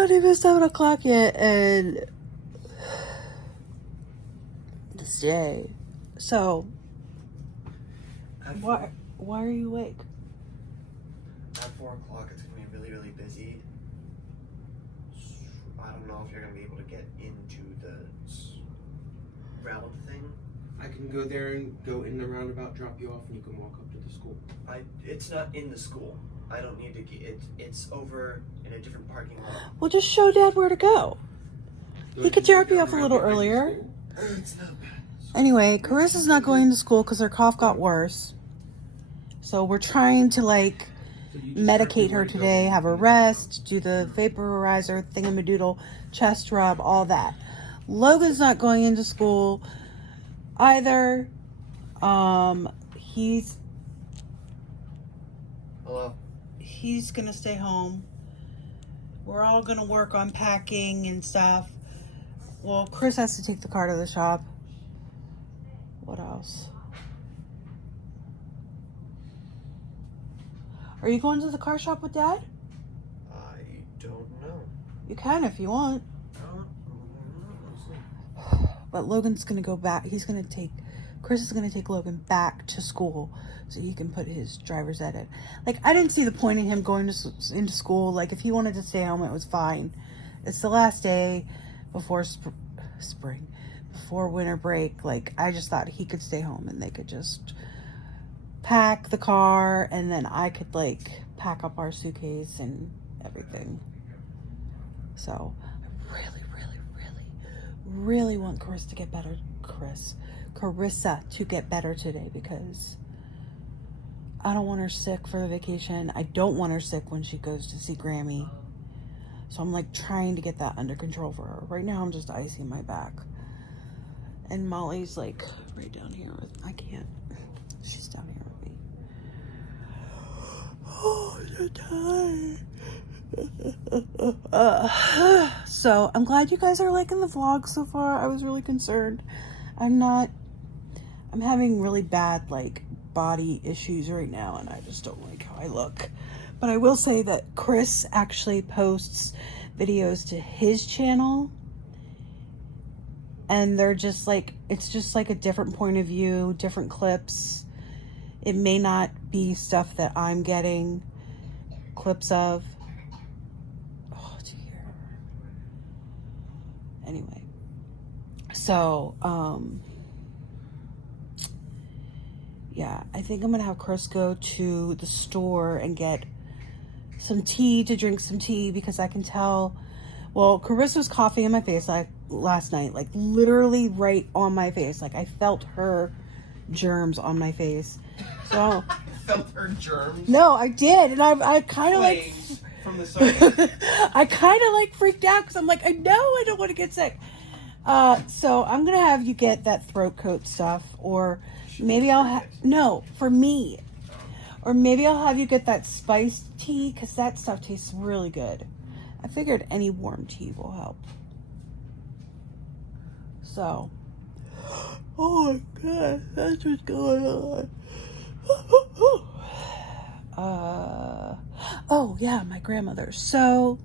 not even 7 o'clock yet, and this day. So, why are you awake? At 4 o'clock, it's going to be really, really busy. I don't know if you're going to be able to get into the route thing. I can go there and go in the roundabout, drop you off, and you can walk up to the school. It's not in the school. I don't need to get it. It's over in a different parking lot. Well, just show Dad where to go. He could drop you off a little earlier. It's not bad. Anyway, Carissa's not going to school because her cough got worse. So we're trying to, like, medicate her today, have her rest, do the vaporizer, thingamadoodle, chest rub, all that. Logan's not going into school either. He's gonna stay home. We're all gonna work on packing and stuff. Well, Chris has to take the car to the shop. What else? Are you going to the car shop with Dad? I don't know. You can if you want. But Logan's gonna go back. Chris is gonna take Logan back to school so he can put his driver's ed in. Like, I didn't see the point in him going into school. Like, if he wanted to stay home, it was fine. It's the last day before before winter break. Like, I just thought he could stay home and they could just pack the car, and then I could, like, pack up our suitcase and everything. So I really want Carissa to get better today, because I don't want her sick for the vacation. I don't want her sick when she goes to see Grammy. So I'm, like, trying to get that under control for her. Right now I'm just icing my back. And Molly's, like, right down here I can't. She's down here with me. Oh, I'm tired. So I'm glad you guys are liking the vlog so far. I was really concerned. I'm having really bad, like, body issues right now, and I just don't like how I look. But I will say that Chris actually posts videos to his channel, and they're just like, it's just like a different point of view, different clips. It may not be stuff that I'm getting clips of. Oh, dear. Anyway, so yeah, I think I'm gonna have Chris go to the store and get some tea, to drink some tea, because I can tell. Well, Carissa was coughing in my face like last night, like literally right on my face. Like, I felt her germs on my face. So Felt her germs? No, I did, and I kind of like from the soda. I kind of like freaked out because I'm like, I know I don't want to get sick. So I'm gonna have you get that throat coat stuff, or maybe I'll for me, or maybe I'll have you get that spiced tea, because that stuff tastes really good. I figured any warm tea will help. So, oh my god, that's what's going on. Oh yeah, my grandmother. So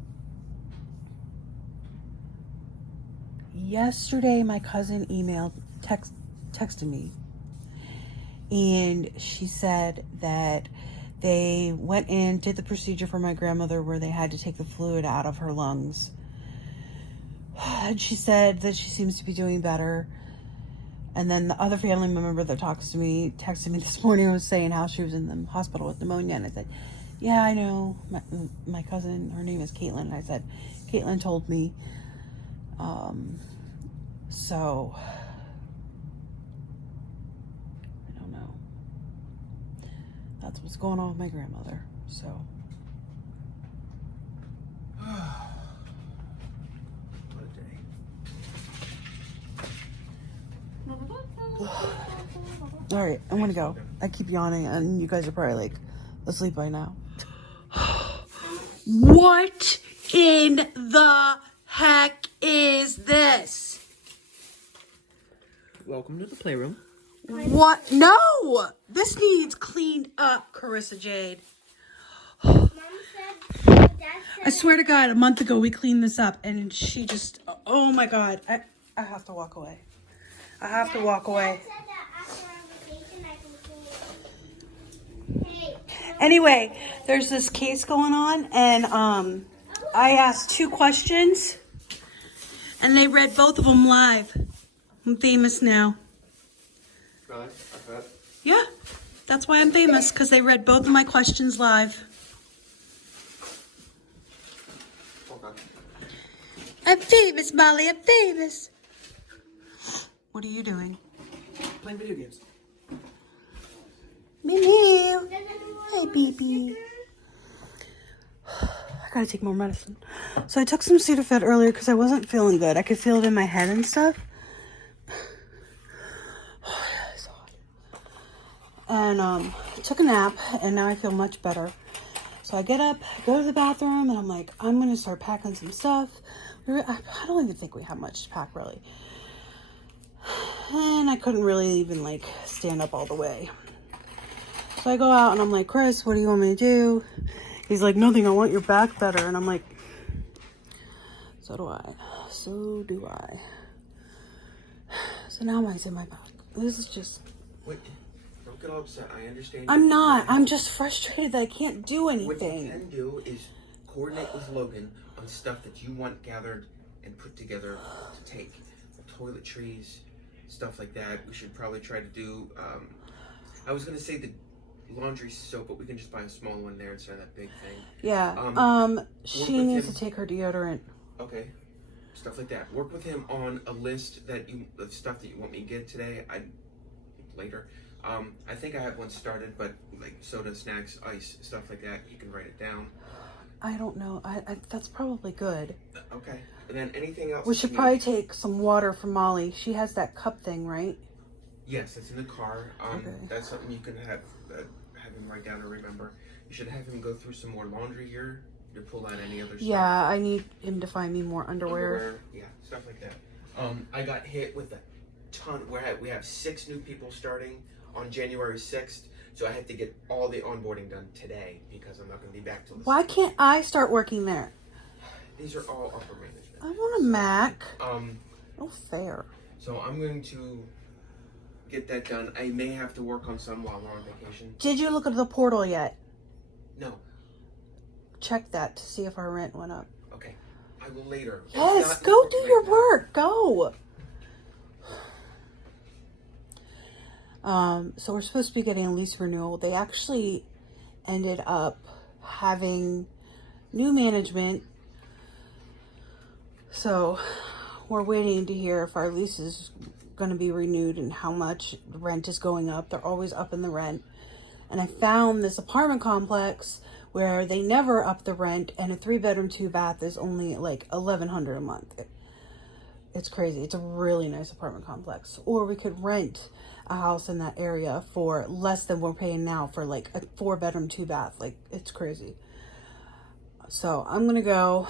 yesterday my cousin texted me, and she said that they went in, did the procedure for my grandmother where they had to take the fluid out of her lungs. And she said that she seems to be doing better. And then the other family member that texted me this morning, was saying how she was in the hospital with pneumonia. And I said, yeah, I know. My cousin, her name is Caitlin. And I said, Caitlin told me. So, I don't know. That's what's going on with my grandmother. So. All right, I'm gonna go. I keep yawning, and you guys are probably like asleep by now. What in the heck is this? Welcome to the playroom. What? No! This needs cleaned up, Carissa Jade. Mom said I swear to God, a month ago we cleaned this up and she just, oh my God. I have to walk away. I have to walk away. Anyway, there's this case going on and I asked 2 questions and they read both of them live. I'm famous now. Really? I bet. Yeah, that's why I'm famous, because they read both of my questions live. Okay. I'm famous, Molly, I'm famous. What are you doing? Playing video games. Meow. Hey, baby. I gotta take more medicine. So I took some Sudafed earlier because I wasn't feeling good. I could feel it in my head and stuff. And took a nap, and now I feel much better. So I get up, go to the bathroom, and I'm like, I'm gonna start packing some stuff. I don't even think we have much to pack, really. And I couldn't really even, like, stand up all the way. So I go out, and I'm like, Chris, what do you want me to do? He's like, nothing, I want your back better. And I'm like, so do I. So do I. So now mine's in my back. This is just... Wait, don't get all upset. I understand. I'm not. I'm just frustrated that I can't do anything. What you can do is coordinate with Logan on stuff that you want gathered and put together to take. Toiletries, stuff like that. We should probably try to do, I was going to say the laundry soap, but we can just buy a small one there instead of that big thing. Yeah. She needs to take her deodorant. Okay. Stuff like that. Work with him on a list of stuff that you want me to get today. Later. I think I have one started, but like soda, snacks, ice, stuff like that. You can write it down. I don't know. That's probably good. Okay. And then anything else? We should probably take some water from Molly. She has that cup thing, right? Yes, it's in the car. Okay. That's something you can have him write down or remember. You should have him go through some more laundry here to pull out any other stuff. Yeah, I need him to find me more underwear. Yeah, stuff like that. I got hit with a ton. We have 6 new people starting on January 6th, so I had to get all the onboarding done today because I'm not going to be back till the Why 6th. can't I start working there? These are all upper management. I want a Mac. No fair. So I'm going to get that done. I may have to work on some while we're on vacation. Did you look at the portal yet? No. Check that to see if our rent went up. Okay. I will later. Yes, go do your work. Go. So we're supposed to be getting a lease renewal. They actually ended up having new management. So we're waiting to hear if our lease is going to be renewed and how much the rent is going up. They're always up in the rent. And I found this apartment complex where they never up the rent, and a 3-bedroom, 2-bath is only like $1,100 a month. It's crazy. It's a really nice apartment complex. Or we could rent a house in that area for less than we're paying now for like a 4-bedroom, 2-bath. Like, it's crazy. So I'm gonna go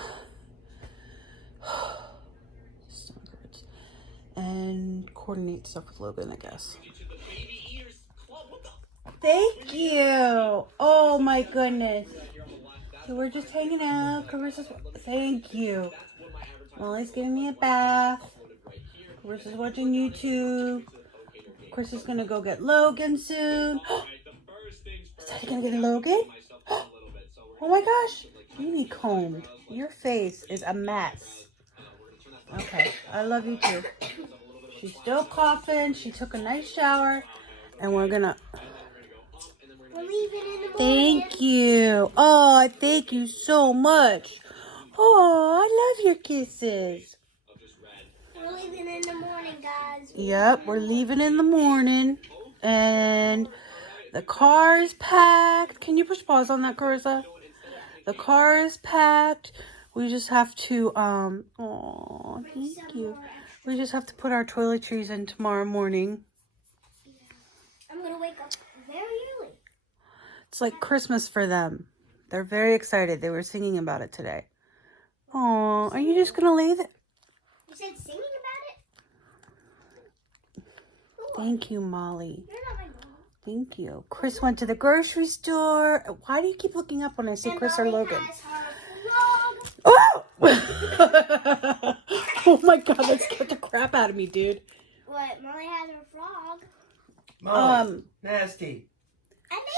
and coordinate stuff with Logan, I guess. Thank you. Oh my goodness. So we're just hanging out. Carissa's... Thank you. Molly's giving me a bath. Carissa's watching YouTube. Chris is gonna go get Logan soon. Is Daddy gonna get Logan? Oh my gosh. You need combed. Your face is a mess. Okay. I love you too. She's still coughing. She took a nice shower. And we're gonna... We're leaving in the morning. Thank you. Oh, thank you so much. Oh, I love your kisses. We're leaving in the morning, guys. Yep, we're leaving in the morning. And the car is packed. Can you push pause on that, Carissa? The car is packed. We just have to, oh, thank you. We just have to put our toiletries in tomorrow morning. I'm going to wake up very early. It's like Christmas for them. They're very excited. They were singing about it today. Oh, are you just going to leave it? You said singing about it? Thank you, Molly. You're not my mom. Thank you. Chris went to the grocery store. Why do you keep looking up when I say And Chris or Molly Logan? has her Oh my god, that scared the crap out of me, dude. What? Molly has her frog. Molly, nasty.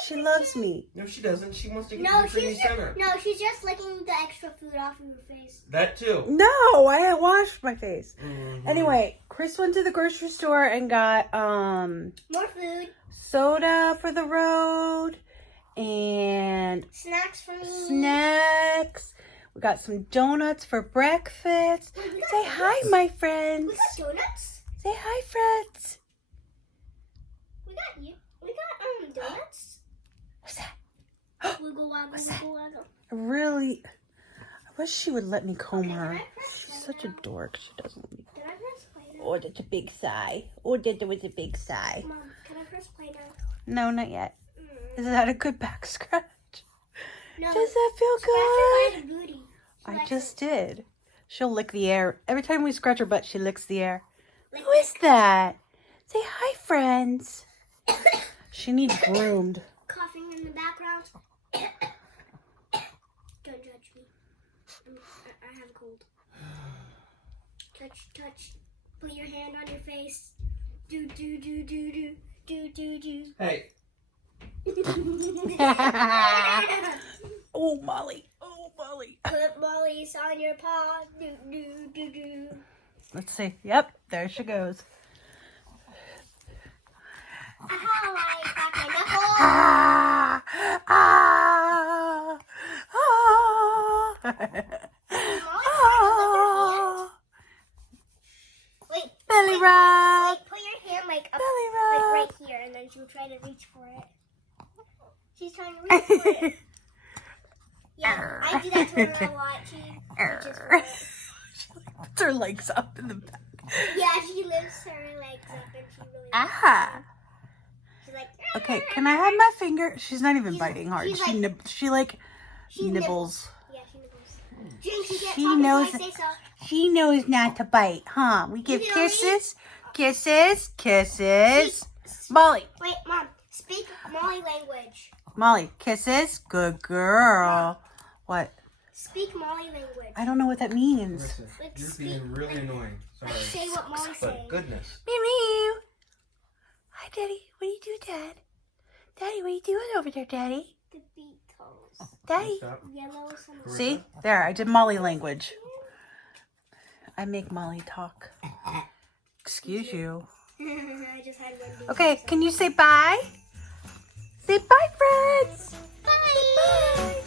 She loves me. No, she doesn't. She wants to get No, to the she's center. she's just licking the extra food off of her face. That too. No, I had washed my face. Mm-hmm. Anyway, Chris went to the grocery store and got More food. soda for the road and Snacks for me. snacks. We got some donuts for breakfast. Wait, we got Say hi, donuts? my friends. We got donuts. Say hi, friends. We got donuts. What's that? Wiggle waggle, What's that? wiggle waggle. Really, I wish she would let me comb her. Can I press She's play such a now? dork. She doesn't let me. Did I press play now? Oh, that's a big sigh. Oh, that was a big sigh. Mom, can I press play now? No, not yet. Is that a good back scratch? No. Does that feel Scratch good? her by the booty. I just did. She'll lick the air. Every time we scratch her butt, she licks the air. Lick Who is that? Say hi, friends. She needs groomed. Coughing in the background. Don't judge me. I have a cold. Touch. Put your hand on your face. Do. Hey, Oh, Molly. Oh, Molly. Put Molly's on your paw. Do. Let's see. Yep, there she goes. Aha, I cracked my knuckle. Ah! Ah! Ah! Wait. Belly wait, rub. Wait, put your hand like up, Belly like rub. right here, and then she'll try to reach for it. She's trying to reach for it. Yeah, I do that to her a lot. She reaches for it. She puts her legs up in the back. Yeah, she lifts her legs up and she really. Ah. She's like. Okay, can I have my finger? She's not even She's- biting hard. she's She like- she like She nibbles. Yeah, she nibbles. Jinx, you can't She talk knows- until I say so. She knows not to bite, huh? We give You know me? kisses. Molly, Wait, Mom, speak Molly language. Molly, kisses. Good girl. What? Speak Molly language. I don't know what that means. Marissa, Like, you're speak- being really annoying. Like, Sorry. say what Molly's But saying. goodness. Meow meow. Hi, Daddy. What do you do, Dad? Daddy, what are you doing over there, Daddy? The Beatles. Daddy. Stop. Yellow some. See? There, I did Molly language. I make Molly talk. Excuse you. I just had one. do Okay, something. can you say bye? Say bye, friends. Bye.